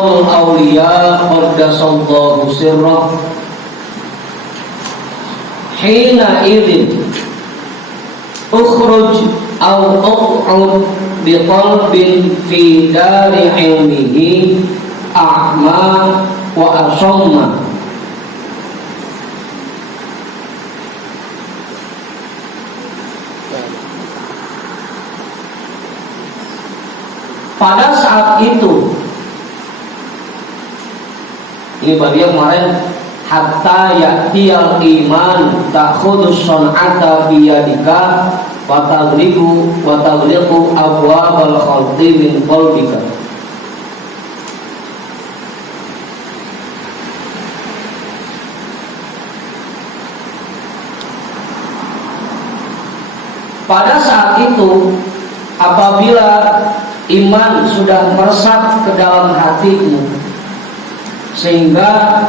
qaulul awliya qaddasallahu sirrah hina idzin ukhruj aw uq'ud biqalbin fi dari ilmihi a'ma wa asamma. Pada saat itu, ini bagian kemarin, hatta ya'tiyal iman ta'khudus son'ata biyadika wa taghliqu abwabal khalqi min qalbika. Pada saat itu, apabila iman sudah meresap ke dalam hatimu, sehingga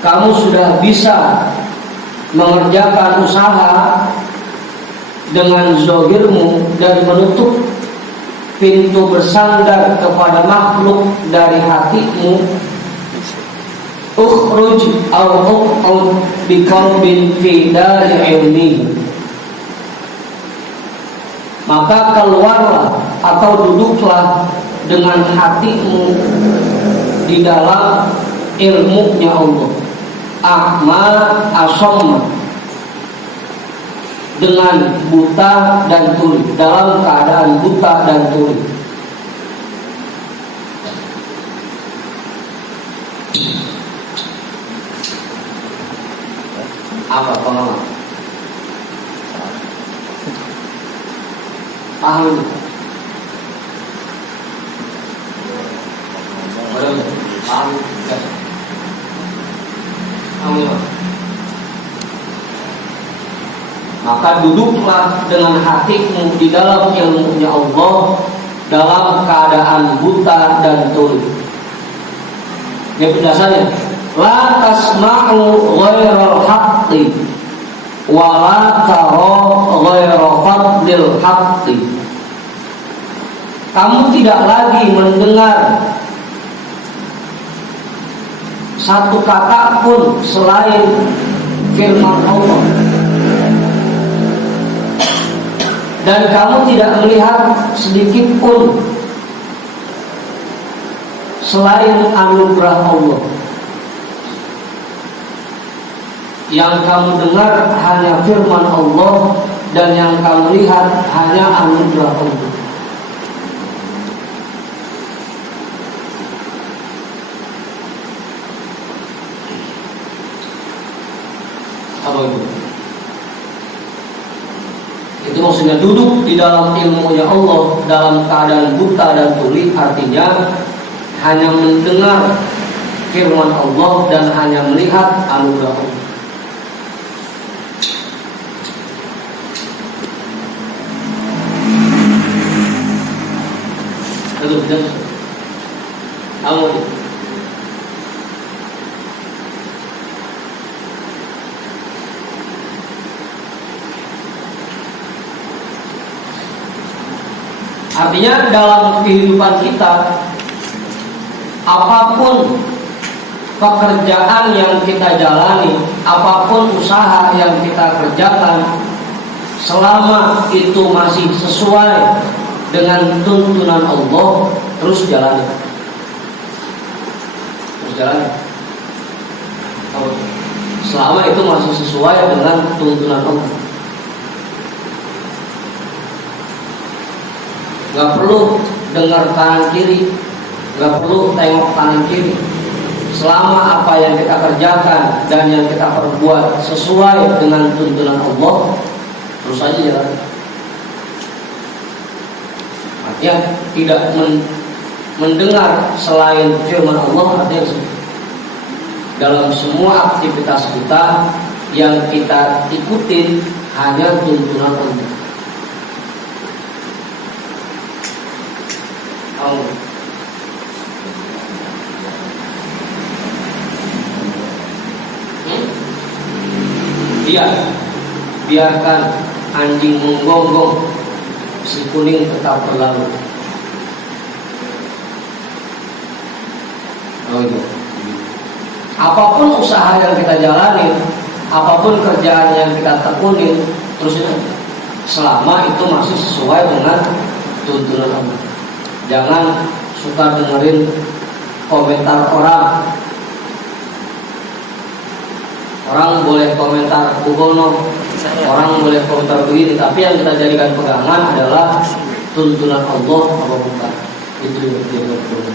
kamu sudah bisa mengerjakan usaha dengan zahirmu dan menutup pintu bersandar kepada makhluk dari hatimu, ukhruj aw uq'ud biqalbin fi dari ilmi, maka keluarlah atau duduklah dengan hatimu di dalam ilmunya Allah, a'ma asamma, dengan buta dan tuli, dalam keadaan buta dan tuli. Apa pengalaman? Paham? Paham? Maka duduklah dengan hatimu di dalam ilmunya Allah, dalam keadaan buta dan tuli. Ini penjelasannya. La tasma'u ghairal haqqi wa la tara ghaira fadlil haqqi. Kamu tidak lagi mendengar satu kata pun selain firman Allah, dan kamu tidak melihat sedikit pun selain anugerah Allah. Yang kamu dengar hanya firman Allah, dan yang kamu lihat hanya anugerah Allah. Apa itu? Itu maksudnya duduk di dalam ilmunya Allah dalam keadaan buta dan tuli, artinya hanya mendengar firman Allah dan hanya melihat anugerah Allah. Itu benar. Kamu artinya dalam kehidupan kita, apapun pekerjaan yang kita jalani, apapun usaha yang kita kerjakan, selama itu masih sesuai dengan tuntunan Allah, terus jalani. Terus jalani. Selama itu masih sesuai dengan tuntunan Allah. Gak perlu dengar kanan kiri, gak perlu tengok kanan kiri. Selama apa yang kita kerjakan dan yang kita perbuat sesuai dengan tuntunan Allah, terus saja jalan. Artinya tidak mendengar selain firman Allah, artinya dalam semua aktivitas kita yang kita ikutin hanya tuntunan Allah. Biarkan anjing menggonggong, si kuning tetap berlalu. Oh, itu. Apapun usaha yang kita jalani, apapun kerjaan yang kita tekuni, terusin aja. Selama itu masih sesuai dengan tuntunan Allah. Jangan suka dengerin komentar orang. Orang boleh komentar kubono, orang boleh komentar begini, tapi yang kita jadikan pegangan adalah tuntunan Allah apa bukan. Itu yang kita perlu.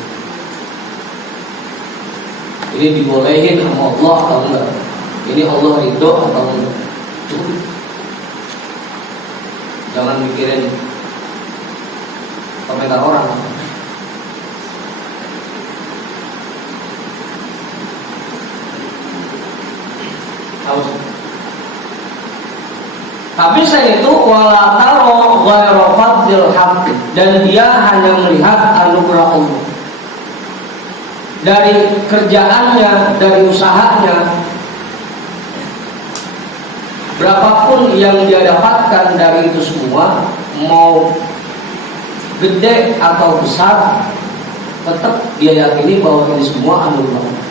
Ini dibolehin sama Allah atau enggak? Ini Allah ridho atau enggak? Cukup. Jangan mikirin komentar orang. Tapi saya itu wala taro ghairu fadlil haqq, dan dia hanya melihat anugerah Allah. Dari kerjaannya, dari usahanya, berapapun yang dia dapatkan dari itu semua, mau gede atau besar, tetap dia yakini bahwa ini semua anugerah Allah.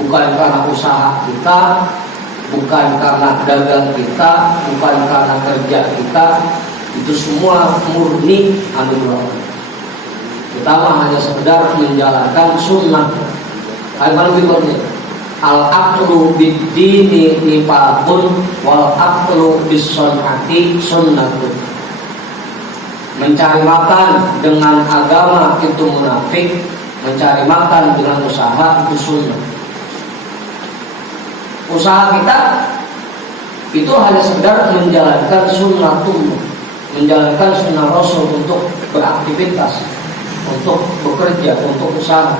Bukan karena usaha kita, bukan karena dagang kita, bukan karena kerja kita, itu semua murni anugerah Allah. Kita hanya sekedar menjalankan sunnah. Al-Quran berikutnya, al-aqlu bid-dini nifaqun wal aqlu bis-sunnati sunnatun. Mencari makan dengan agama itu munafik, mencari makan dengan usaha itu sunnah. Usaha kita itu hanya sekedar menjalankan sunnatullah, menjalankan sunnah Rasul untuk beraktivitas, untuk bekerja, untuk usaha.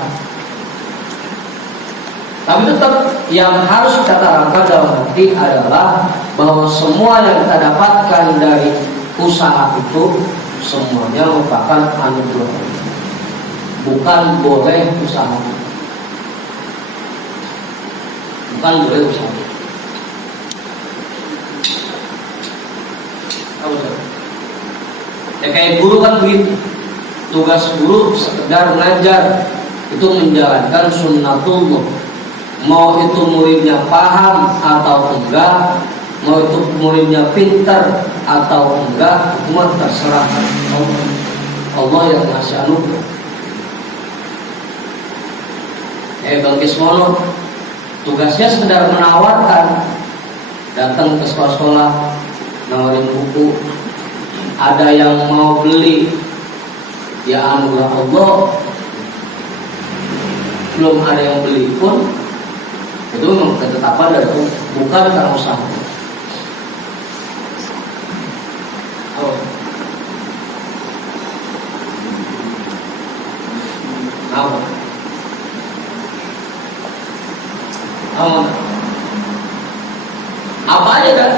Tapi tetap yang harus kita tanamkan dalam hati adalah bahwa semua yang kita dapatkan dari usaha itu semuanya merupakan anugerah. Bukan boleh usaha. Bukan boleh usaha. Ya kayak guru kan begitu. Tugas guru sekedar mengajar, itu menjalankan sunnatullah. Mau itu muridnya paham atau enggak, mau itu muridnya pintar atau enggak, itu mah terserah Allah. Allah yang ngasih anugerah. Bang Kismono tugasnya sekedar menawarkan, datang ke sekolah-sekolah, nawarin buku. Ada yang mau beli, ya anugerah Allah. Belum ada yang beli pun, itu memang ketetapan dari Allah, bukan karena usaha. Apa aja kan?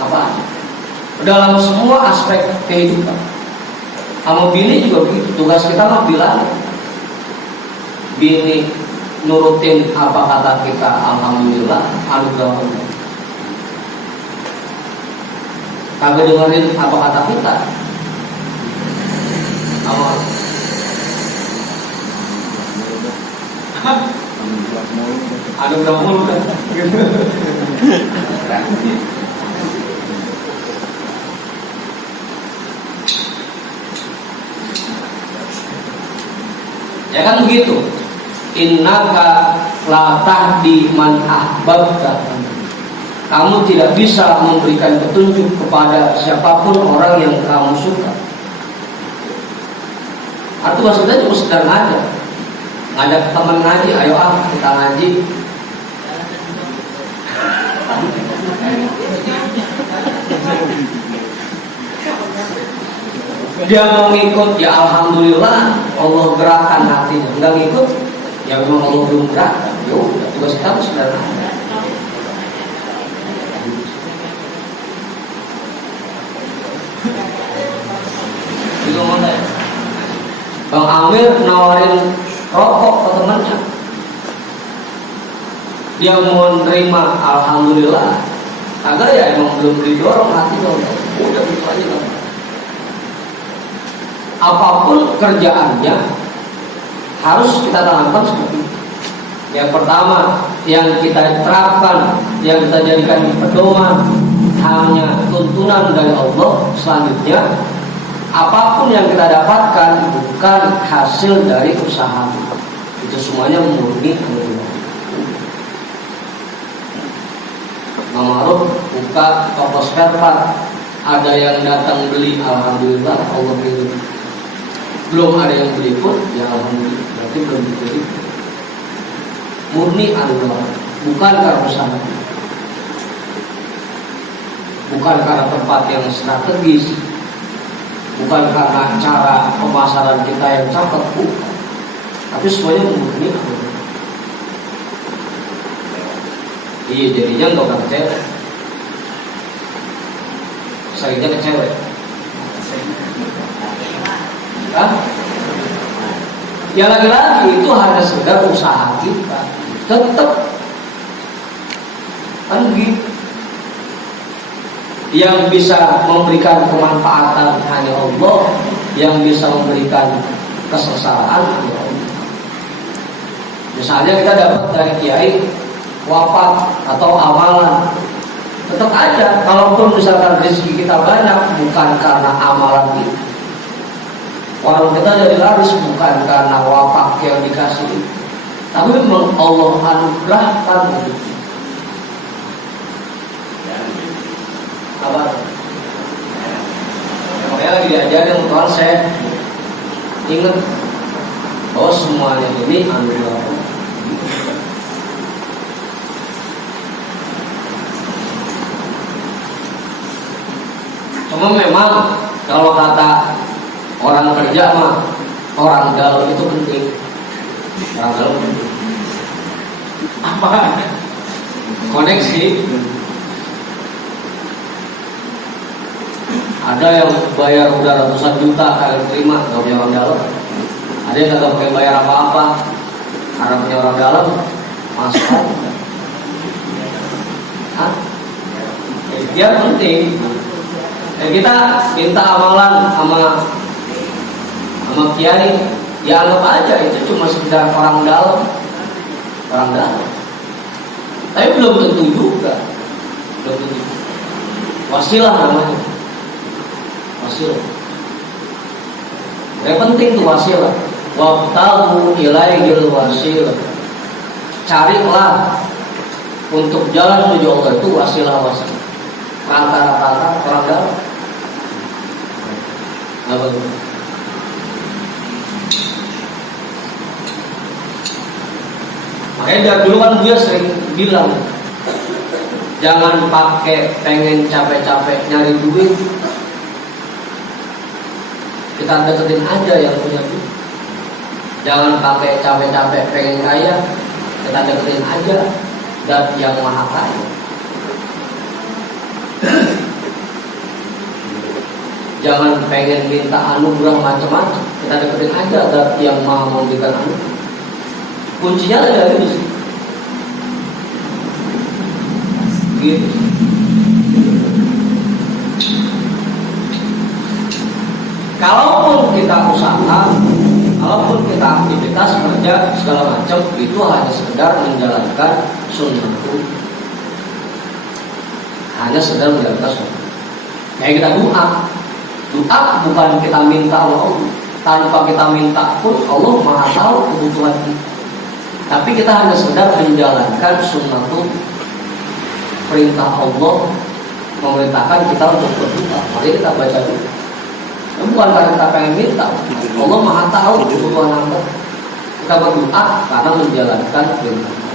Apa aja? Dalam semua aspek kehidupan. Sama bini juga begitu. Tugas kita mah bilang, bini nurutin apa kata kita, alhamdulillah, anugerah Allah. Kagak dengerin apa kata kita, awal. Anugerah mulu kan. Ya kan begitu. Innaka la tahdi man ahbabta. Kamu tidak bisa memberikan petunjuk kepada siapapun orang yang kamu suka. Artinya maksudnya cuma sekedar ngajak teman ngaji, ayo kita ngaji. Dia mau ngikut, ya alhamdulillah Allah gerakkan hatinya. Enggak ngikut, ya memang Allah belum gerakkan. Yo, tugas kita sederhana. Itu mana? Bang Amir nawarin rokok ke temannya. Dia mau nerima, alhamdulillah. Kagak ya emang belum didorong hati dong. Udah gitu aja kan. Apapun kerjaannya harus kita tanamkan seperti itu. Yang pertama, yang kita terapkan, yang kita jadikan pedoman hanya tuntunan dari Allah. Selanjutnya, apapun yang kita dapatkan bukan hasil dari usaha, itu semuanya murni Allah. Ma'ruf buka toko spare part, ada yang datang beli, alhamdulillah Allah beri. Belum ada yang beli pun, ya alhamdulillah, berarti belum dibeli. Murni Allah, bukan karena usaha, bukan karena tempat yang strategis, bukan karena cara pemasaran kita yang cakep, bukan. Tapi semuanya murni Allah. Iya, jadinya nggak pernah kecewa. Seringnya kecewa. Hah? Ya lagi-lagi itu hanya sekedar usaha kita. Tetap kan gitu. Yang bisa memberikan kemanfaatan hanya Allah, yang bisa memberikan kesengsaraan hanya Allah. Misalnya kita dapat dari kiai wafat atau amalan, tetap aja kalaupun misalkan rezeki kita banyak, bukan karena amalan kita. Warung kita jadi laris bukan karena wafat yang dikasih, tapi memang Allah anugerahkan begitu. Apa? Makanya lagi diajarin Tuhan, saya ingat bahwa semuanya ini anugerah. Cuma memang kalau kata orang kerja mah, orang galau itu penting. Orang galau penting. Apa? Koneksi. Ada yang bayar udah ratusan juta kali terima, gak punya orang dalam. Ada yang kagak pakai bayar apa-apa, karena punya orang dalam, masuk. Ikhtiar penting. Kita minta amalan sama kiai, ya anggap aja itu cuma sekedar orang dalam, tapi belum tentu juga, wasilah namanya, wasilah. Yang penting tuh wasilah. Wabtagu ilaihil wasilah, carilah untuk jalan menuju Allah itu wasilah. Rata-rata orang dalam. Apa itu? Makanya dari dulu kan dia sering bilang, jangan pakai pengen capek-capek nyari duit, kita deketin aja yang punya duit. Jangan pakai capek-capek pengen kaya, kita deketin aja dan yang maha kaya. Jangan pengen minta anugerah macam-macam, kita deketin aja dan yang maha memberikan anugerah. Kuncinya ada di situ. Gitu. Kalaupun kita usaha, kalaupun kita aktivitas kerja segala macam, itu hanya sekedar menjalankan sunnah. Hanya sekedar menjalankan sunnah. Kayak kita doa bukan kita minta Allah. Tanpa kita minta pun Allah Maha tahu kebutuhan kita. Tapi kita hanya sekedar menjalankan sunnah itu. Perintah Allah memerintahkan kita untuk berdoa. Mari kita baca dulu. Bukan karena kita pengen minta. Allah Maha tahu kebutuhan Anda. Kita berdoa karena menjalankan perintah Allah.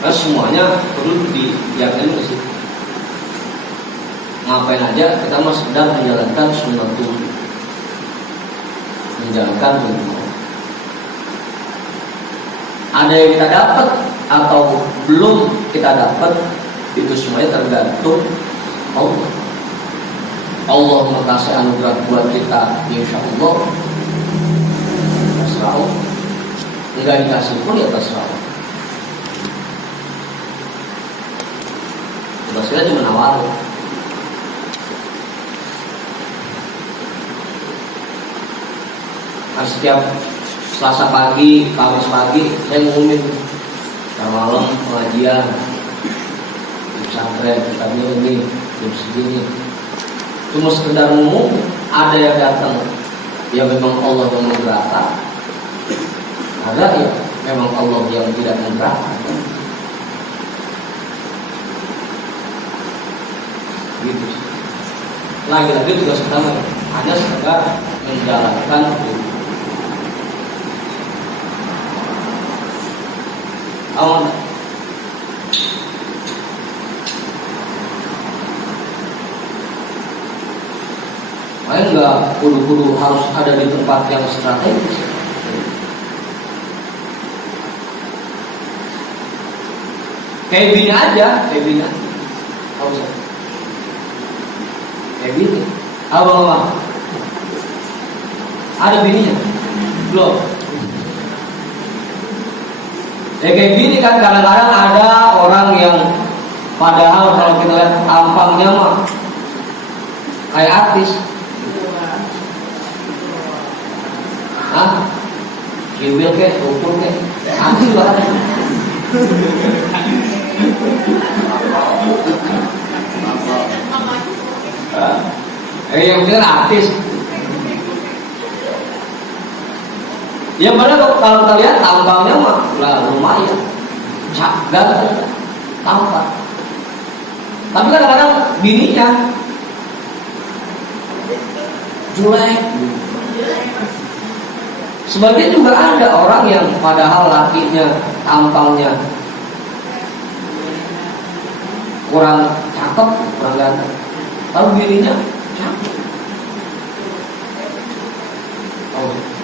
Nah, semuanya perlu diyakini di situ. Ngapain aja kita mau sekedar menjalankan sunnah itu, menjalankan sunnah. Ada yang kita dapat atau belum kita dapat, itu semuanya tergantung Allah. Allah mengasih anugerah buat kita, insya Allah terserah Allah. Enggak dikasih pun ya terserah Allah. kita cuma nawar. Nah, setiap Selasa pagi, Kamis pagi saya ngumumin malam pengajian di pesantren kita ini jam segini. Cuma sekedar ngomong, ada yang datang ya memang Allah yang menggerakkan, ada ya memang Allah yang tidak menggerakkan. Gitu. Lagi-lagi tugas kita hanya sekedar menjalankan awal. Makanya nggak kudu-kudu harus ada di tempat yang strategis. Kayak bini aja, kayak bini. Tahu saya? Kayak bini. Abang-abang. Ada bininya? Belum. Ya kayak gini kan kadang-kadang ada orang yang padahal kalau kita lihat tampangnya mah kayak artis. Hah? Kiwil kek, ukur kek, artis banget. Yang bener artis. Ya padahal kalau kita lihat tampangnya mah lah lumayan, ganteng, tampan. Tapi kadang-kadang bininya jelek. Sebagian juga ada orang yang padahal lakinya tampangnya kurang cakep, kurang ganteng, tapi bininya cakep.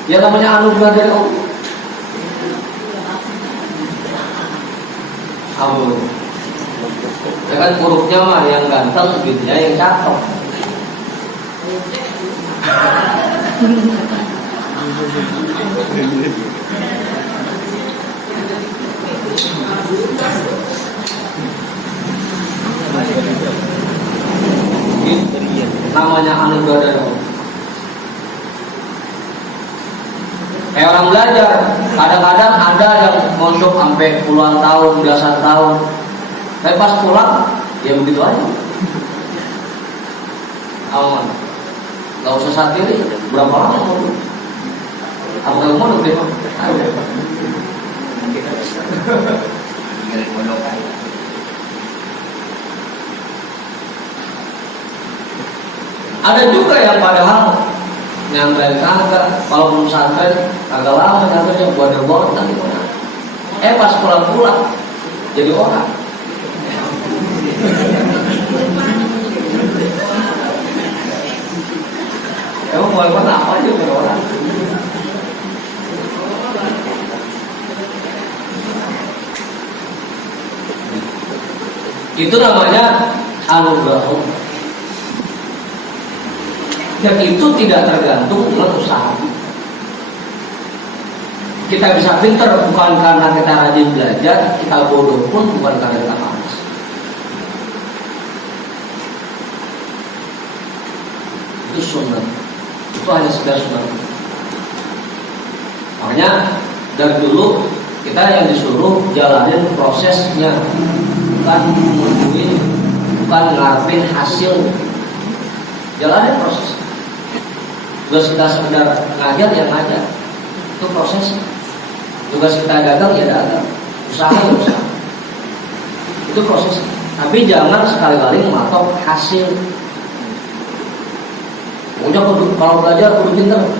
Ya namanya anugerah dari Allah. Amin. Ya kan hurufnya mah yang ganteng, bininya yang cakep. Namanya anugerah dari Allah. Kayak orang belajar, kadang-kadang ada yang mondok sampai puluhan tahun, belasan tahun, tapi pas pulang, ya begitu aja. Aman, gak usah satiri, berapa lama mondok? Apa yang mondok deh? Ada juga yang padahal nyantren kagak, kalau belum santren kagak lama nyantrennya buat nanti mana? Pas pulang jadi orang. Emang mulai apa aja jadi orang? Itu namanya anugerah Allah. Dan itu tidak tergantung dengan usaha kita. Bisa pintar bukan karena kita rajin belajar, kita bodoh pun bukan karena kita malas. Itu sunnah. Itu hanya sekedar sunnah. Makanya dari dulu kita yang disuruh jalanin prosesnya, bukan menungguin, bukan ngarepin hasil. Jalanin proses. Tugas kita sekedar ngajar ya ngajar, itu proses. Tugas kita dagang ya dagang, usaha ya usaha, itu proses. Tapi jangan sekali-kali mematok hasil. Udah kalau belajar kudu pinter,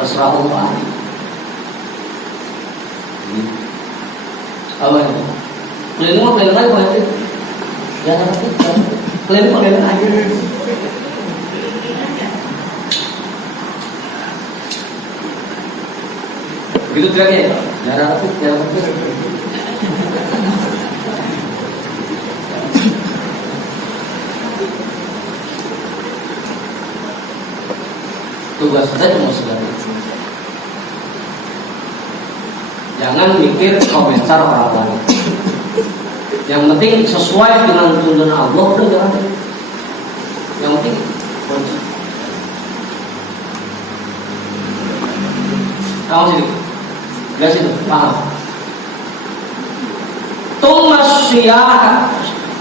terserah Allah. Apa itu? Keliling aja nanti. Jangan nanti. Keliling aja. Begitu teriaknya, jangan takut. Tugas kita cuma sebenarnya. Jangan mikir komentar orang lain. Yang penting sesuai dengan tuntunan Allah, udah jalan. Yang penting kunci. Tahu sih? Gak sih, paham?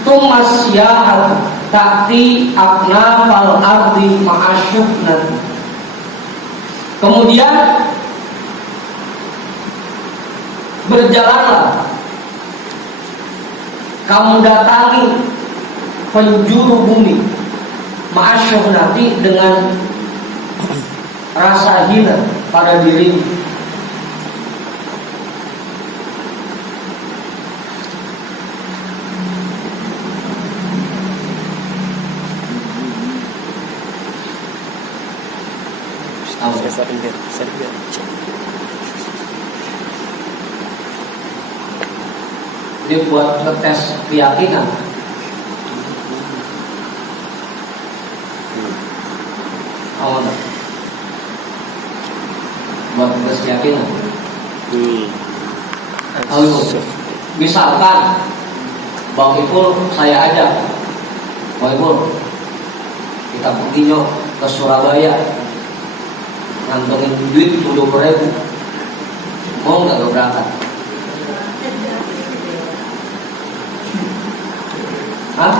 Tumasyahat takti akna fal ardi ma'asyufnat. Kemudian berjalanlah kamu datangi penjuru bumi ma'asyufnati dengan rasa hina pada dirimu. Jadi buat ngetes keyakinan. Buat ngetes keyakinan. Misalkan Bang Ipul saya ajak, Bang Ipul kita pergi nyok ke Surabaya, ngantongin duit 20.000, mau nggak berangkat? Hah?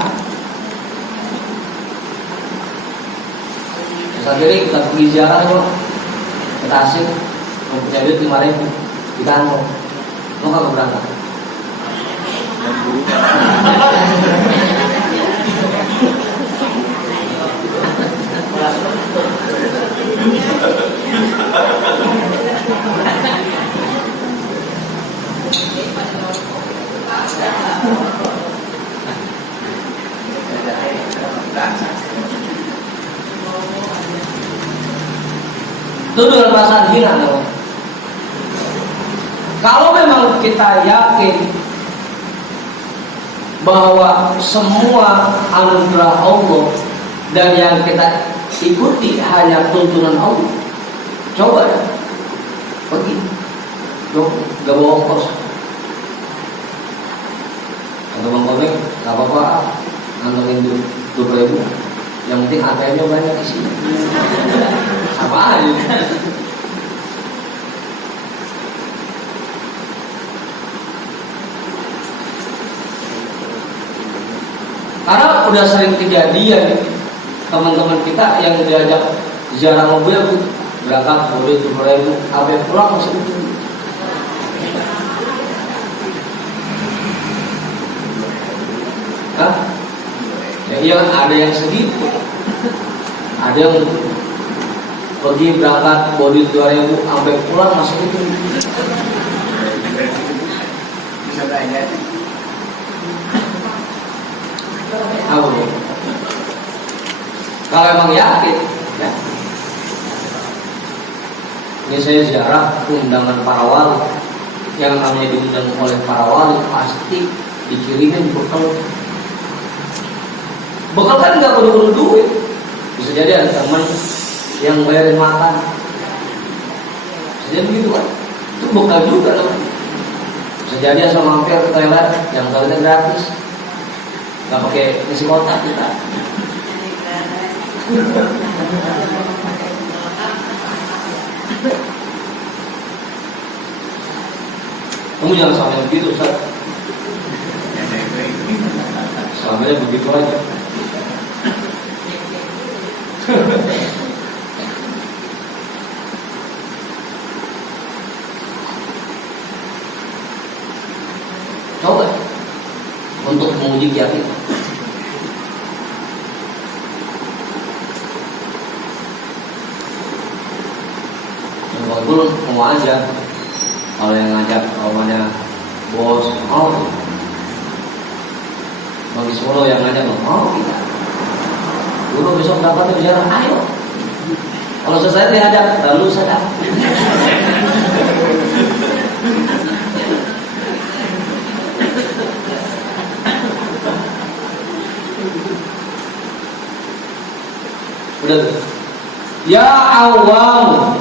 Saat ini kita pergi ziarah nyok, kita asik, mau punya duit 5.000 di kantong, mau nggak berangkat? Itu dengan perasaan hina. Kalau memang kita yakin bahwa semua anugerah Allah dan yang kita ikuti hanya tuntunan Allah, coba ya, pergi, gak bawa ongkos. Atau Bang Komik, gak apa-apa, ngantongin 20.000, yang penting ATM-nya banyak isinya. Sama aja. Karena udah sering kejadian teman-teman kita yang diajak ziarah mobil berangkat mobil 20.000, sampai pulang masih itu. Hah? Ya iya, ada yang segitu, ada yang pergi berangkat bodi 2.000 sampai pulang masih itu. Bisa tanya. Apa nih? Kalau emang yakin, ya. Ini saya ziarah undangan para wali, yang namanya diundang oleh para wali pasti dikirimin bekal. Bekal kan nggak perlu duit, bisa jadi ada teman yang bayarin makan, bisa jadi begitu kan? Itu bekal juga loh. Bisa jadi asal mampir ke toilet, yang toiletnya gratis, nggak pakai isi kotak kita. Kamu jangan sampai begitu, Ustaz. Sampai begitu aja. Coba untuk menguji keyakinan. Betul mau aja. Kalau yang ngajak awalnya bos mau, Bang Solo yang ngajak mau kita. Dulu besok dapat bicara, ayo. Kalau selesai diajak, lalu saya. Udah tuh. Ya awam,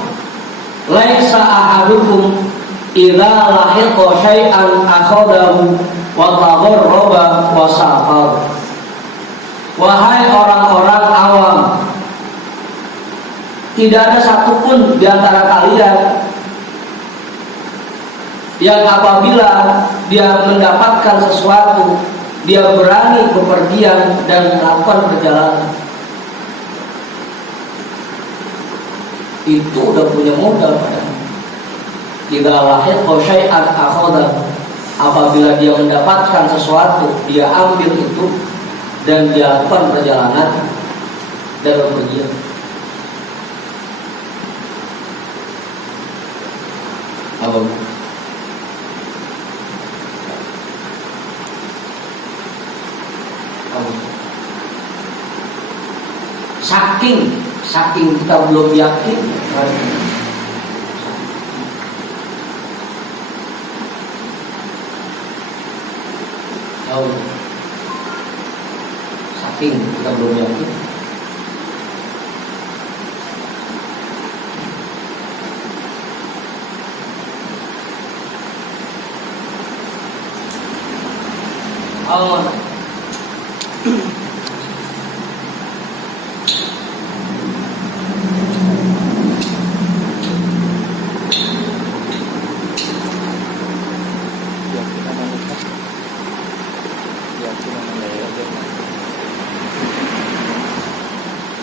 laisa ahadukum idza lahiqa syai'an akhadahu wa tagharraba wa safar. Wahai orang-orang awam, tidak ada satupun di antara kalian yang apabila dia mendapatkan sesuatu, dia berani bepergian dan melakukan perjalanan. Itu udah punya modal padanya. Idza lahiqa syai'an akhadha, apabila dia mendapatkan sesuatu, dia ambil itu dan dia lakukan perjalanan dan bepergian. Apa? Saking kita belum yakin, saking kita belum yakin.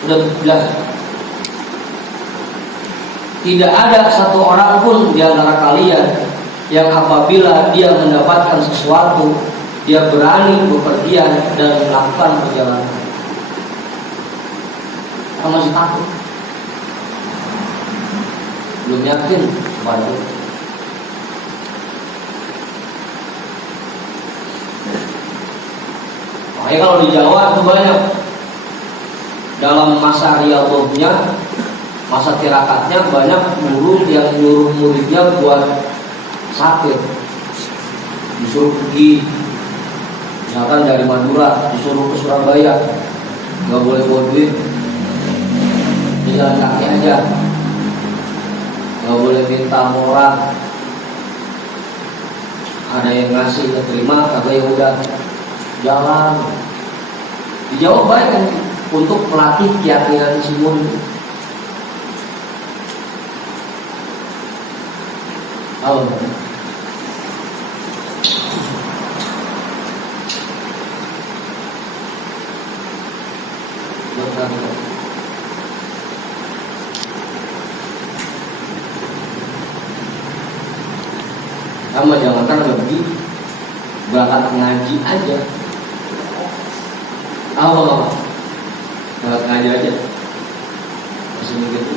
Sudah jelas. Tidak ada satu orang pun di antara kalian yang apabila dia mendapatkan sesuatu, dia berani bepergian dan melakukan perjalanan. Kamu masih takut? Belum yakin kepada itu. Makanya kalau di Jawa itu banyak. Dalam masa riyadhahnya, masa tirakatnya, banyak guru yang nyuruh muridnya buat sakit, disuruh pergi, misalkan dari Madura disuruh ke Surabaya, nggak boleh bawa duit, jalan kaki aja, nggak boleh minta sama orang, ada yang ngasih terima, kagak ya udah jalan. Dijawab baik kan, untuk melatih keyakinan si murid. Oh. Kamu jangankan lebih berangkat ngaji aja. Apa? Berangkat ngaji aja. Masih begitu.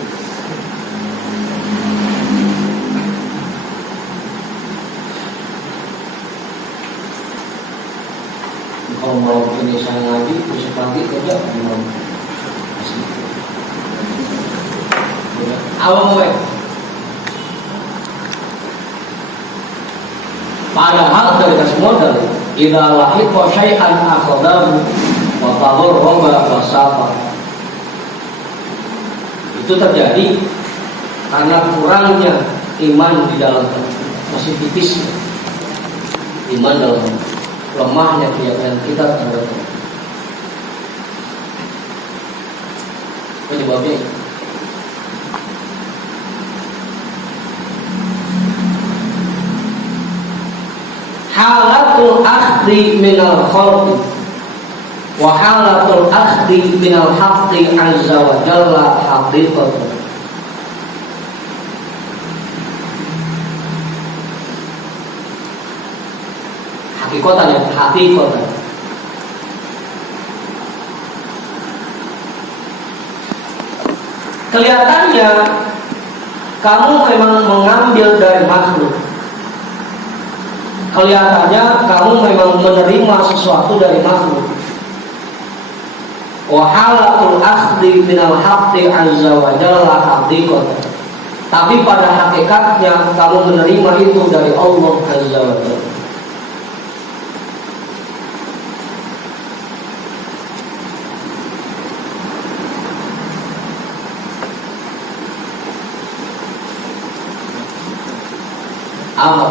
Kalau malam ini saya ngaji, besok pagi kerja gimana? Masih. Awal padahal dari kasih modal, idza lahiqa syai'an akhadahu wa tagharraba wa safar. Itu terjadi karena kurangnya iman di dalam hati, masih tipis iman dalam hati, lemahnya keyakinan kita terhadap Allah. Penyebabnya halatul akhdi minal khalqi wa halatul akhdi minal haqqi azza wa jalla haqiqatan. Hakikatan ya, hakikatan. Kelihatannya kamu memang mengambil dari makhluk. Kelihatannya kamu memang menerima sesuatu dari makhluk. Wa halatul akhdi minal haqqi azza wa jalla haqiqatan. Tapi pada hakikatnya kamu menerima itu dari Allah azza wa jalla. Apa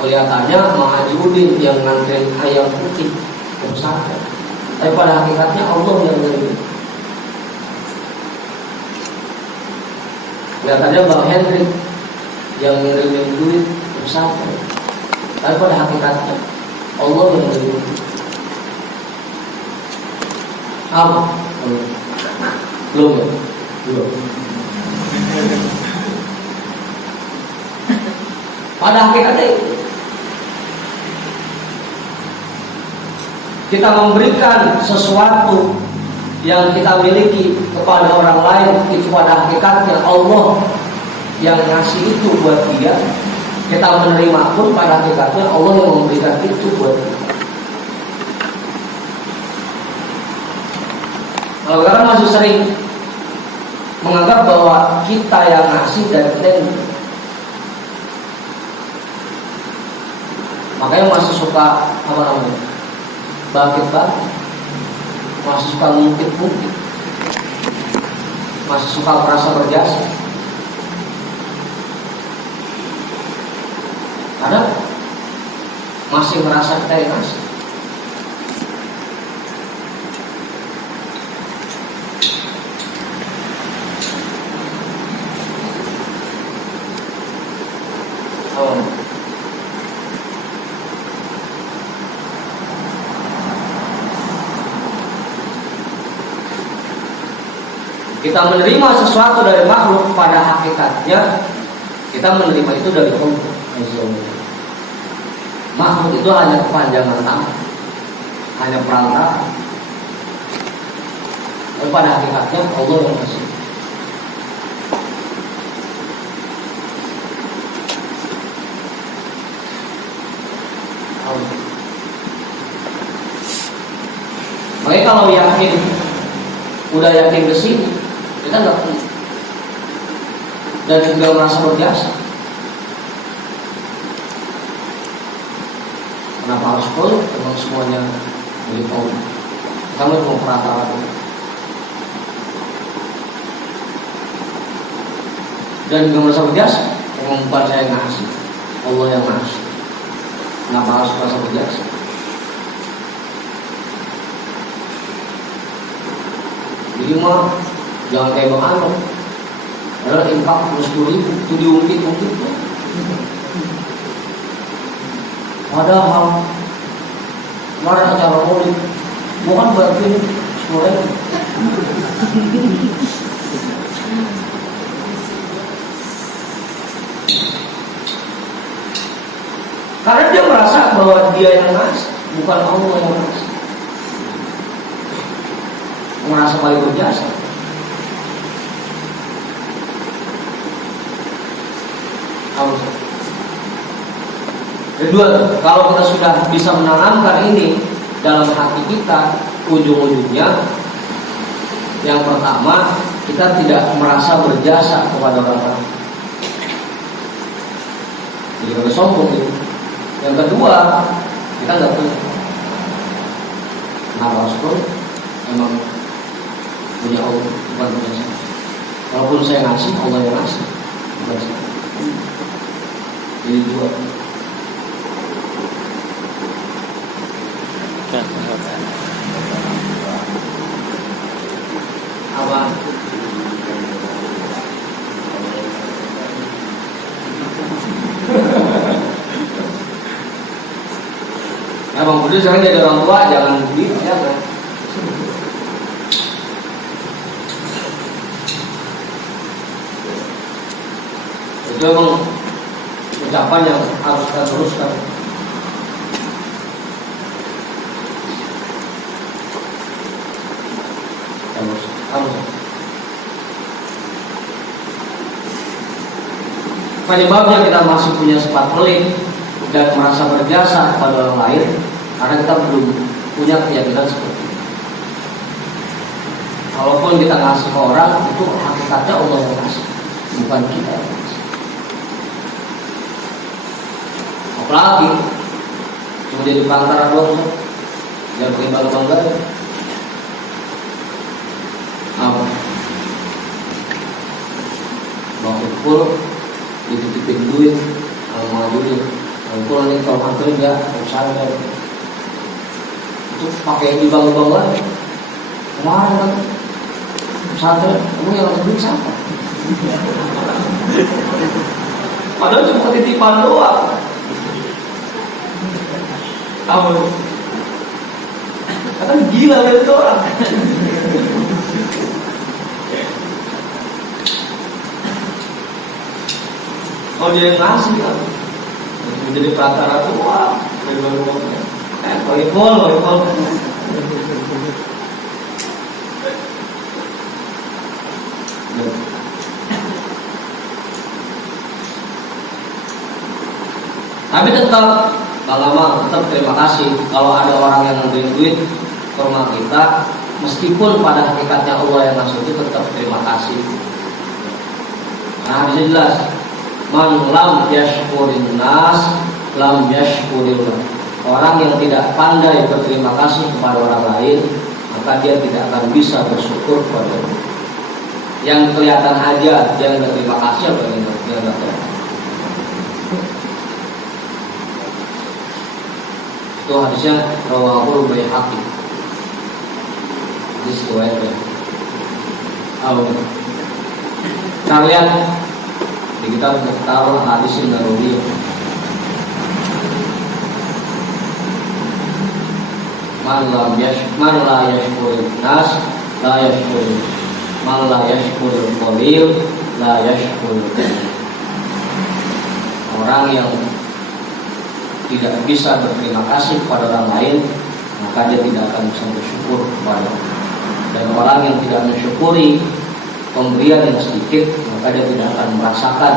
Kelihatannya Mang Haji Udin yang nganterin ayam putih ke pesantren, tapi pada hakikatnya Allah yang ngirimin. Kelihatannya Bang Hendrik yang ngirimin duit ke pesantren, tapi pada hakikatnya Allah yang ngirimin. Apa? Belum ya? Belum. Pada hakikatnya kita memberikan sesuatu yang kita miliki kepada orang lain, itu pada hakikatnya Allah yang ngasih itu buat dia. Kita menerima pun pada hakikatnya Allah yang memberikan itu buat dia. Kalau sekarang masih sering menganggap bahwa kita yang ngasih dan kita yang, makanya masih suka apa namanya, bangkit-bangkit, masih suka ngungkit-ngungkit, masih suka merasa berjasa. Karena masih merasa kita yang ngasih. Kita menerima sesuatu dari makhluk, pada hakikatnya kita menerima itu dari Allah. Makhluk itu hanya kepanjangan tangan, hanya perantara. Dan pada hakikatnya Allah yang kasih. Makanya kalau yakin, udah yakin ke sini, kita nggak punya dan juga merasa berjasa. Kenapa harus full? Memang semuanya milik Allah. Kamu cuma perantara itu. Dan juga merasa berjasa. Memang bukan saya yang ngasih, Allah yang ngasih. Kenapa harus merasa berjasa? Jadi mah jangan kayak Bang Anok. Adalah infak 10.000 itu diungkit-ungkit. Padahal kemarin acara maulid, bukan bantuin 10.000. Karena dia merasa bahwa dia yang ngasih, bukan Allah yang ngasih. Merasa paling berjasa. Kedua, kalau kita sudah bisa menanamkan ini dalam hati kita, ujung-ujungnya yang pertama, kita tidak merasa berjasa kepada orang lain. Jadi kita sombong gitu. Yang kedua, kita nggak punya. Nah, Rasul memang punya Allah, bukan punya saya. Walaupun saya ngasih, Allah yang ngasih, bukan saya. Jadi dua. Apa? Nah, Bang Budi sekarang jadi orang tua, jangan begitu, jangan. Itu memang ucapan yang harus kita teruskan. Penyebabnya kita masih punya sifat pelit dan merasa berjasa kepada orang lain karena kita belum punya keyakinan seperti itu. Kalaupun kita ngasih ke orang, itu hakikatnya Allah yang ngasih, bukan kita yang ngasih. Apalagi cuma jadi perantara doang, jangan pakai bangga-bangga. Apa? Mau pukul dititipin duit, kalau mau duit Kalau ini kalau maghrib ya, saya itu pakai dibang-bang lagi. Kemarin kan pesantren, kamu yang lebih siapa? Padahal cuma titipan doang. Kamu kan gila itu orang. Kalau dia ngasih kan, menjadi perantara tua. Koipol. Tapi tetap lama tetap terima kasih kalau ada orang yang ngambil duit ke rumah kita, meskipun pada hakikatnya Allah yang ngasih itu tetap terima kasih. Nah, bisa jelas, man lam yashkurin nas lam yashkurillah. Orang yang tidak pandai berterima kasih kepada orang lain, maka dia tidak akan bisa bersyukur kepada Allah. Yang kelihatan aja dia nggak terima kasih apa yang nggak kelihatan. Itu hadisnya rawahul Baihaqi. Hadis riwayat kita lihat di kitab Mukhtar Hadis Nabawi. Man la yashkurun nas la yashkurun. Man la yashkurul qalil la yashkurun. Orang yang tidak bisa berterima kasih kepada orang lain, maka dia tidak akan bisa bersyukur kepada Allah. Dan orang yang tidak mensyukuri pemberian yang sedikit, maka dia tidak akan merasakan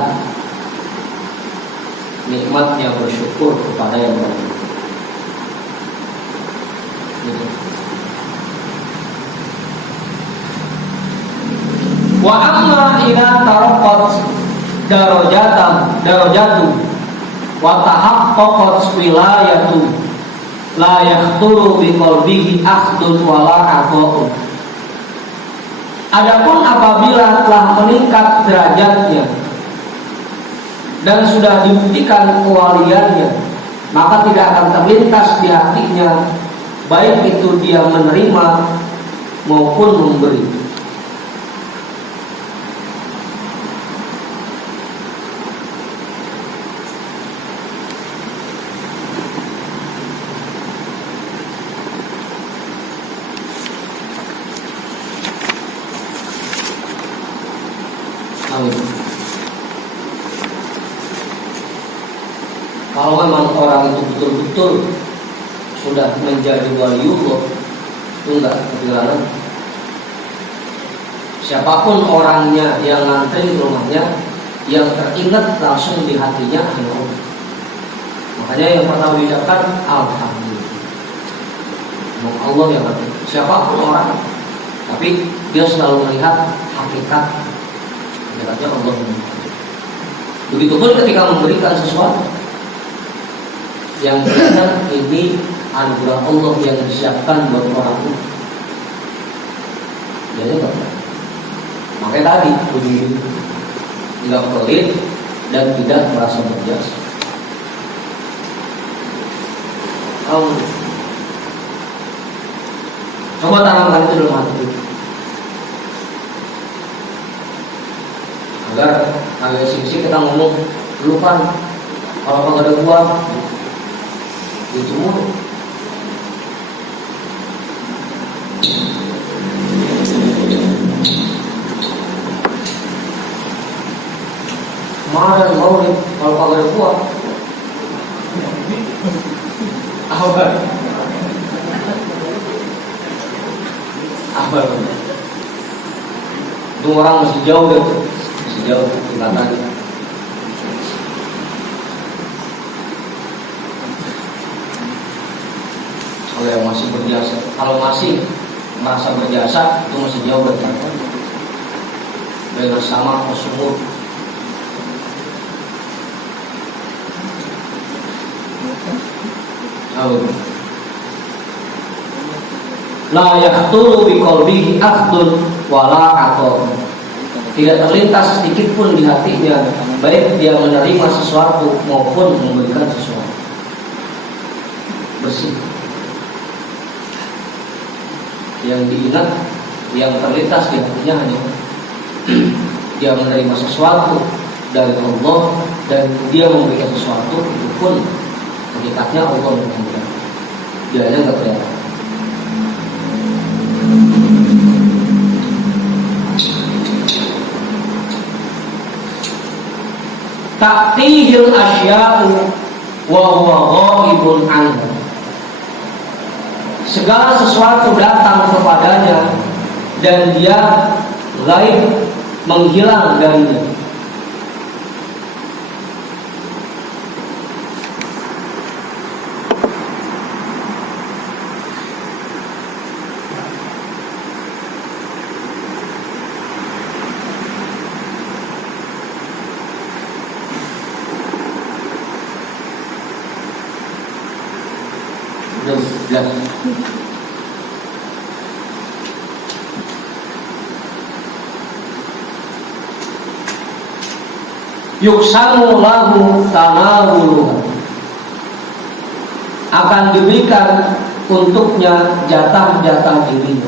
nikmatnya bersyukur kepada yang banyak. Wa amma idza taraqqat darajatu wa tahaqqaqat wilayatu la yahturu bi qalbihi akhdun wala aqa'un. Adapun apabila telah meningkat derajatnya dan sudah dibuktikan kewaliannya, maka tidak akan terlintas di hatinya baik itu dia menerima maupun memberi. Kalau memang orang itu betul-betul sudah menjadi waliullah, itu enggak ketinggalan. Siapapun orangnya yang ngantri di rumahnya, yang teringat langsung di hatinya Allah. Makanya yang pertama diucapkan alhamdulillah. Allah yang ngantri. Siapapun orang, tapi dia selalu melihat hakikatnya Allah. Begitupun ketika memberikan sesuatu yang ternyata ini anugerah Allah yang disiapkan buat orang itu. Jadi makanya tadi begini, nggak pelit dan tidak merasa berjasa. Coba tanamkan itu dalam hati kita, agar agak sing-sing kita ngomong dulu kan kalau nggak ada uang itu mulu. Kemarin mau nih kalau kagak ada buah apa itu orang masih jauh deh, masih jauh tingkatannya. Kalau yang masih berjasa, kalau masih merasa berjasa itu masih jauh dari sana. Bersama Rasulullah. La yahturu bi qalbihi akhdun wala aqab. Tidak terlintas sedikit pun di hatinya baik dia menerima sesuatu maupun memberikan sesuatu. bersih. Yang diingat, yang terlintas di hatinya hanya dia menerima sesuatu dari Allah dan dia memberikan sesuatu, itu pun hakikatnya Allah memberikan. Dia hanya nggak kelihatan. Ta'tihil asya'u wa huwa ghaibun anhu. Segala sesuatu datang kepadanya dan dia gaib, menghilang darinya. Yuksamu lahu tanawuluha, akan diberikan untuknya jatah-jatah dirinya.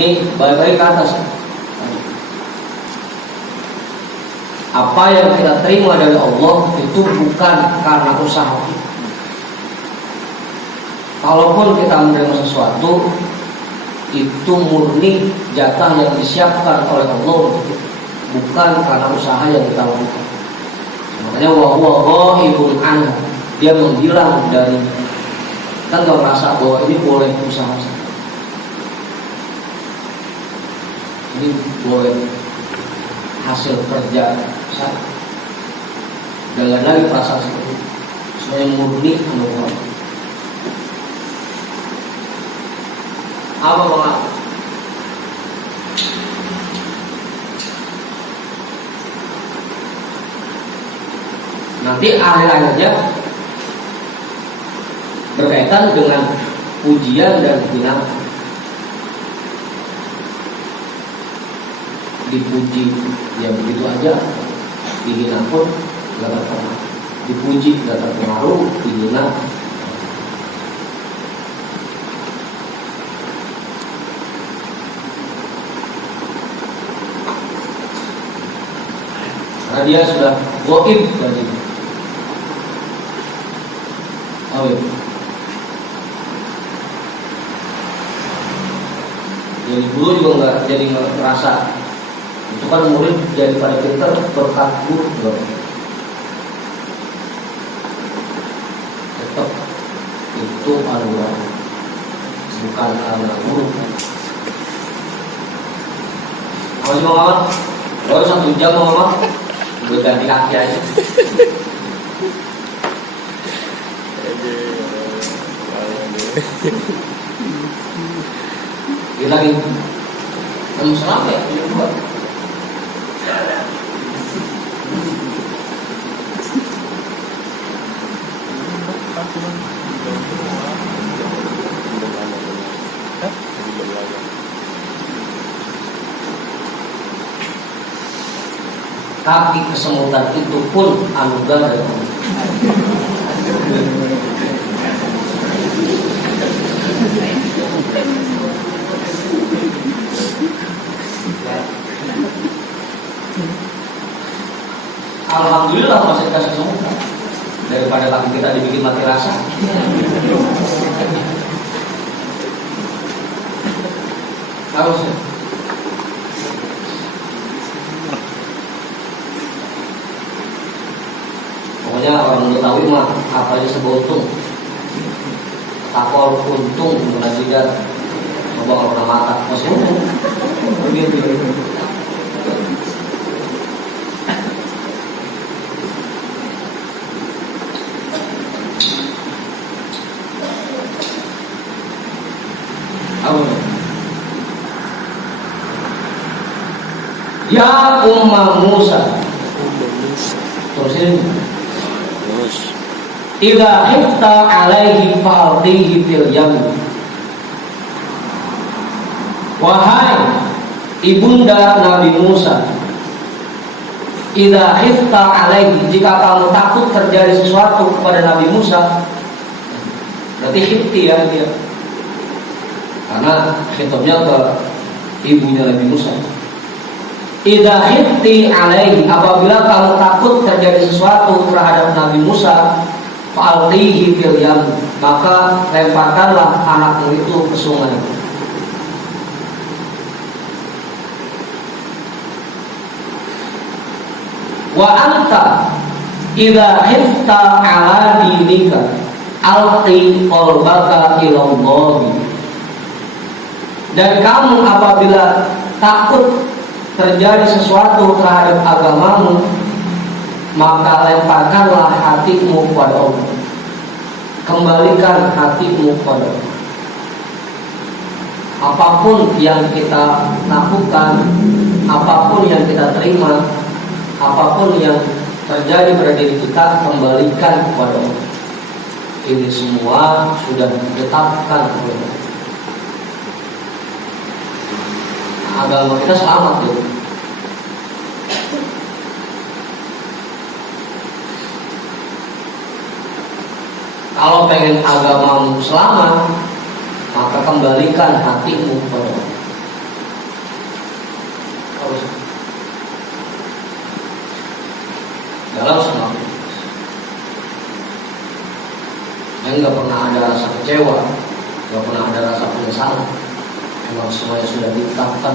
Ini baik-baik ke atas. Apa yang kita terima dari Allah itu bukan karena usaha kita. Kalaupun kita menerima sesuatu, itu murni jatah yang disiapkan oleh Allah untuk kita, bukan karena usaha yang kita lakukan. Makanya wa huwa ghaibun anhu, dia menghilang dari. Kita nggak merasa bahwa ini boleh usaha saya, ini boleh hasil kerja saya. Jangan lagi perasaan seperti itu. Semuanya murni anugerah. Apa Pak? Nanti akhir-akhirnya berkaitan dengan pujian dan hinaan. Dipuji ya begitu aja, dihina pun gak terpengaruh. Dipuji gak terpengaruh, dihina. Karena dia sudah goib tadi. Oh iya. Jadi guru juga nggak jadi merasa. Itu kan murid jadi pada pintar berkat guru. Tetap itu anugerah, bukan karena guru. Kalau Muhammad baru 1 jam Muhammad. Gue ganti kaki aja. Kita lagi kamu selama ya? Tapi kesemutan itu pun anugerah dari Allah. Alhamdulillah masih dikasih kesemutan daripada kaki kita dibikin mati rasa. Harusnya. Pokoknya orang Betawi mah apa aja serba untung. Takol untung, mengajikan, coba kalau pernah mata masih untung. Begitu. Ya Umma Musa. Terusin. Idza hifta alaihi fa'tihi fil yam. Wahai ibunda Nabi Musa, idza khifta alaihi, jika kamu takut terjadi sesuatu kepada Nabi Musa, berarti khifti ya dia, karena khitabnya ke ibunya Nabi Musa. Idza khifti alaihi, apabila kamu takut terjadi sesuatu terhadap Nabi Musa, fa'alqihi fil yam, maka lemparkanlah anakmu itu ke sungai. Wa anta idza khifta ala dinika alqi qalbaka ila Allah. Dan kamu apabila takut terjadi sesuatu terhadap agamamu, maka lemparkanlah hatimu kepada Allah. Kembalikan hatimu kepada Allah. Apapun yang kita lakukan, apapun yang kita terima, apapun yang terjadi pada diri kita, kembalikan kepada Allah. Ini semua sudah ditetapkan oleh Allah. Agama kita selamat tuh. Kalau pengen agamamu selamat, maka kembalikan hatimu kepada Allah. Dalam semua yang nggak pernah ada rasa kecewa, nggak pernah ada rasa penyesalan. Memang semuanya sudah ditetapkan.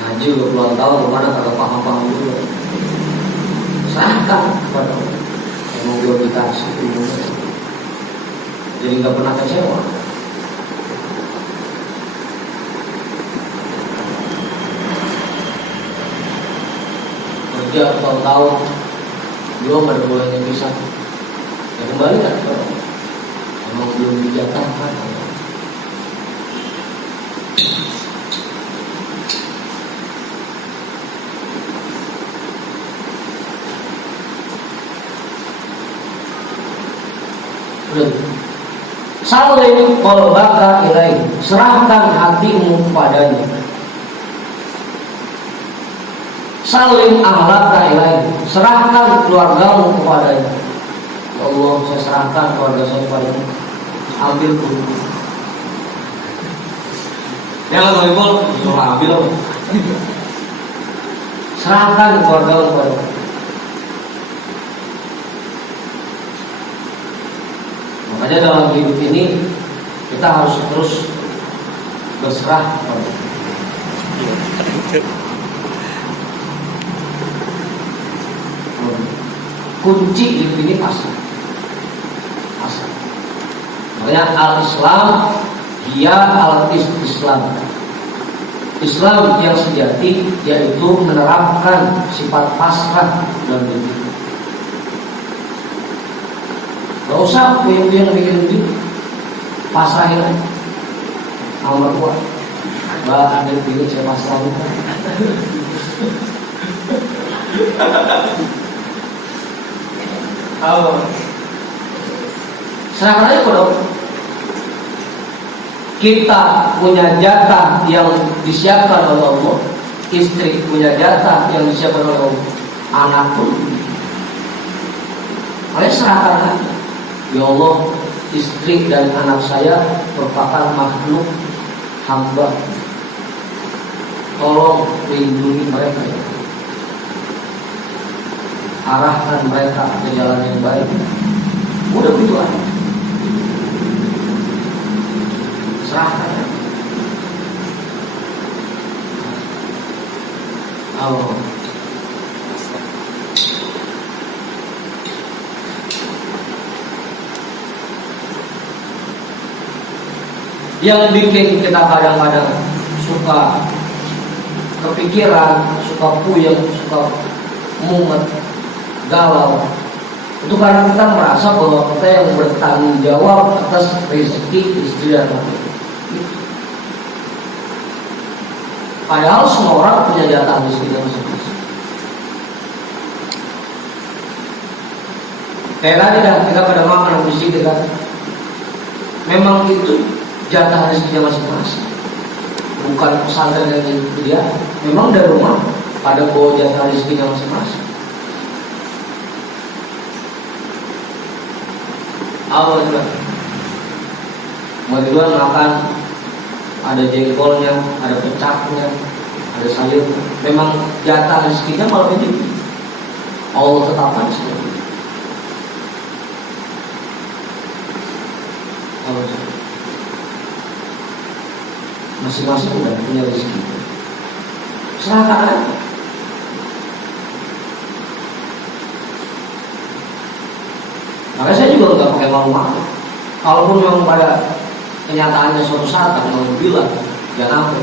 Ngaji udah puluhan tahun, kemana kagak paham-paham dulu. Serahkan kepada Allah. Emang prioritas itu, jadi nggak pernah kecewa. Kerja tahun-tahun belum ada bolehnya bisa, ya kembalikan kepada Allah. Emang belum dijatahkan. Salim qalbaka ilaihi, serahkan hatimu kepadanya. Salim ahlaka ilaihi, serahkan keluargamu kepadanya. Ya Allah, saya serahkan keluarga saya kepadamu. Ambil dulu. Yang lebih suruh ambil. Serahkan keluargamu kepadamu. Makanya dalam hidup ini kita harus terus berserah kepada Allah. Kunci hidup ini pasrah. Makanya al-Islam dia al-Islam. Islam yang sejati yaitu menerapkan sifat pasrah dalam hidup. Gak usah punya bikin hidup, pasrahin aja. Nomor 2, Mbak ada pilih saya pasrahin. Serahkan aja kepada Allah. Kita punya jatah yang disiapkan oleh Allah, istri punya jatah yang disiapkan oleh Allah, anak pun. Makanya serahkan aja. Ya Allah, istri dan anak saya merupakan makhluk hamba. Tolong lindungi mereka ya. Arahkan mereka ke jalan yang baik. Udah begitu aja. Serahkan. Allah. Yang bikin kita kadang-kadang suka kepikiran, suka puyeng, suka mumet, galau, itu karena kita merasa bahwa kita yang bertanggung jawab atas rezeki istri dan anak. Padahal semua orang punya jatah rezeki masing-masing. Kayak tadi dah kita pada makan di sini kan. Memang itu jatah rezekinya masing-masing. Bukan pesantren yang dia, memang dari rumah pada bawa jatah rezekinya masing-masing. Awal juga, kemudian makan ada jengkolnya, ada pecaknya, ada sayur. Memang jatah rezekinya malah ini Allah tetapkan seperti itu. Masing-masing udah punya rezeki. Serahkan aja. Makanya saya juga nggak pakai malu-malu. Kalaupun memang pada kenyataannya suatu saat akan bilang, jangan apa,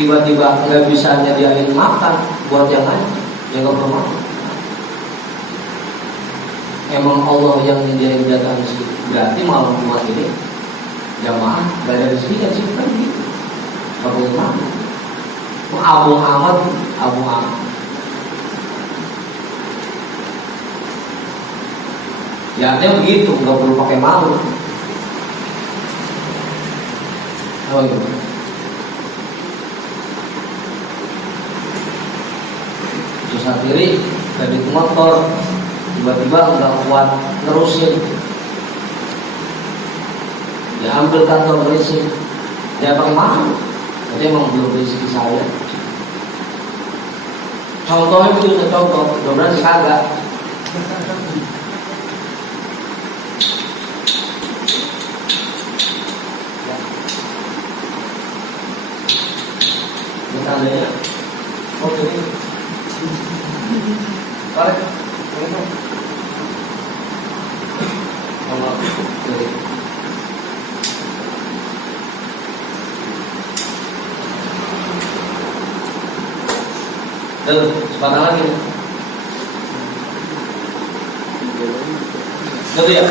tiba-tiba nggak bisa nyediain makan buat yang lain, yang nggak perlu makan. Emang Allah yang nyediain jatah rezeki, berarti malam Jumat ini jamaah nggak ada rezekinya sih kan gitu. Nggak perlu makan. Abu amat. Ya artinya begitu, nggak perlu pakai malu. Oh iya. Susah kiri, dari motor, tiba-tiba nggak kuat nerusin. Ya ambil kantor berisi, ya pakai malu. Jadi emang belum rezeki saya. Contohnya begitu, contoh, mudah-mudahan sih kagak. Tandanya, oke. Balik. Allah. Tuh, sebatang lagi. Gitu ya.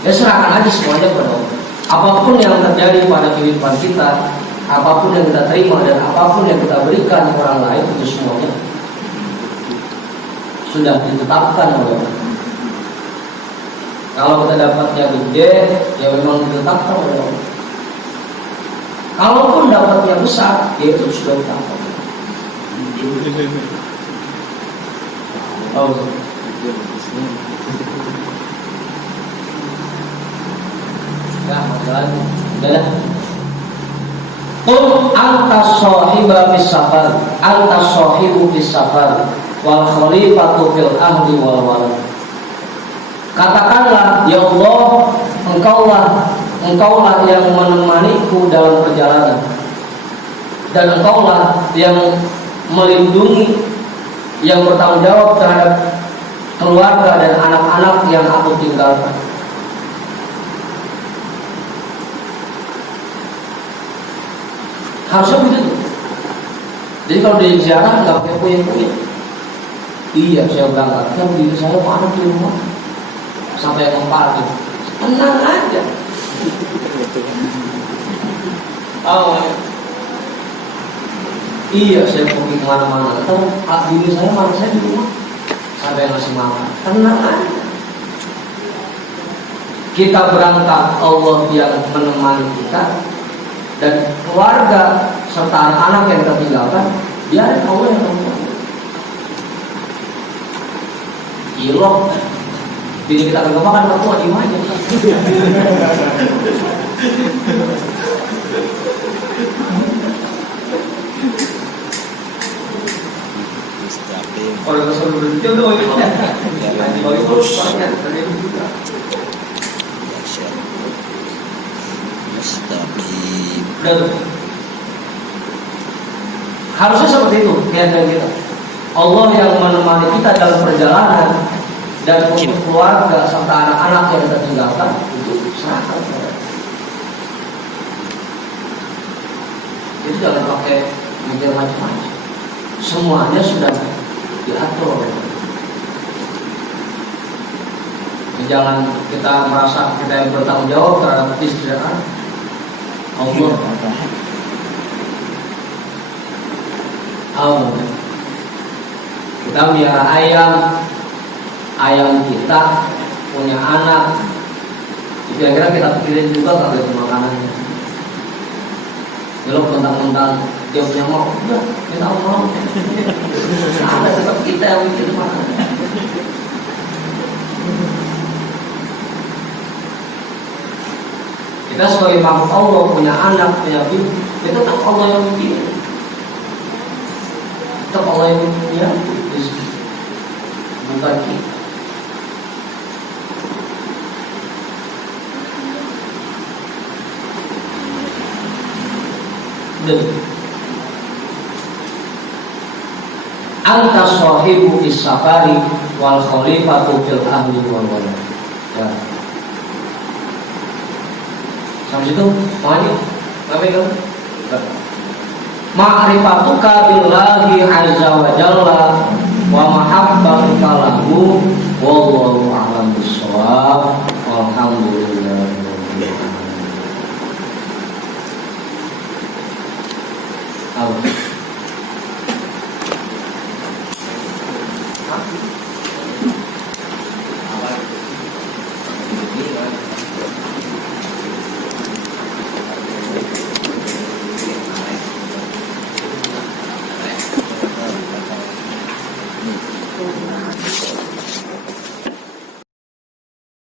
Ya serahkan aja semuanya kepada Allah. Apapun yang terjadi pada kehidupan kita, apapun yang kita terima dan apapun yang kita berikan orang lain, itu semuanya sudah ditetapkan oleh Allah. Kalau kita dapatnya gede, ya memang ditetapkan oleh Allah. Kalaupun dapatnya besar, ya itu sudah ditetapkan. Oh, nah, masalah udah dah. Qul anta sahiba fis safar, anta sahibu fis safar, wal khalifatu fil ahli wal walad. Katakanlah, ya Allah, engkaulah yang menemaniku dalam perjalanan, dan engkaulah yang melindungi, yang bertanggung jawab terhadap keluarga dan anak-anak yang aku tinggalkan. Harusnya begitu. Jadi kalau di ziarah nggak pakai punya. Iya, saya berangkat. Kan diri saya mana di rumah sampai ngempar gitu. Tenang aja. Oh, iya, saya pergi kemana-mana. Atau diri saya mana saya di rumah sampai ngasih makan. Tenang aja. Kita berangkat, Allah yang menemani kita. Dan keluarga serta anak-anak yang kita tinggalkan, biarin Allah yang menemani. Ilok, bila kita akan kemakan mertua di mana? Orang kesel berjodoh itu, kalau itu banyak terjadi juga. Harusnya seperti itu keyakinan kita. Allah yang menemani kita dalam perjalanan, dan untuk keluarga serta anak-anak yang kita tinggalkan itu serahkan kepada. Jadi jangan pakai mikir macam-macam. Semuanya sudah diatur. Jangan kita merasa kita yang bertanggung jawab terhadap istri dan anak. Allah. Kita melihara ayam kita punya anak, kira-kira kita pikirin juga kalau itu makanannya. Kalau mentang-mentang dia punya mau, udah minta Allah. Ada tetap kita yang mikir makan. Kita sebagai makhluk Allah, punya anak, punya ibu, itu tetap Allah yang mikir. Tetap Allah yang mikir, bukan kita. Anta sahibu fis safari wal khalifatu fil ahli wal walad. Ya. Sampai situ makanya sampai kan ma'rifatuka billahi azza wa jalla wa mahabbatuka lahu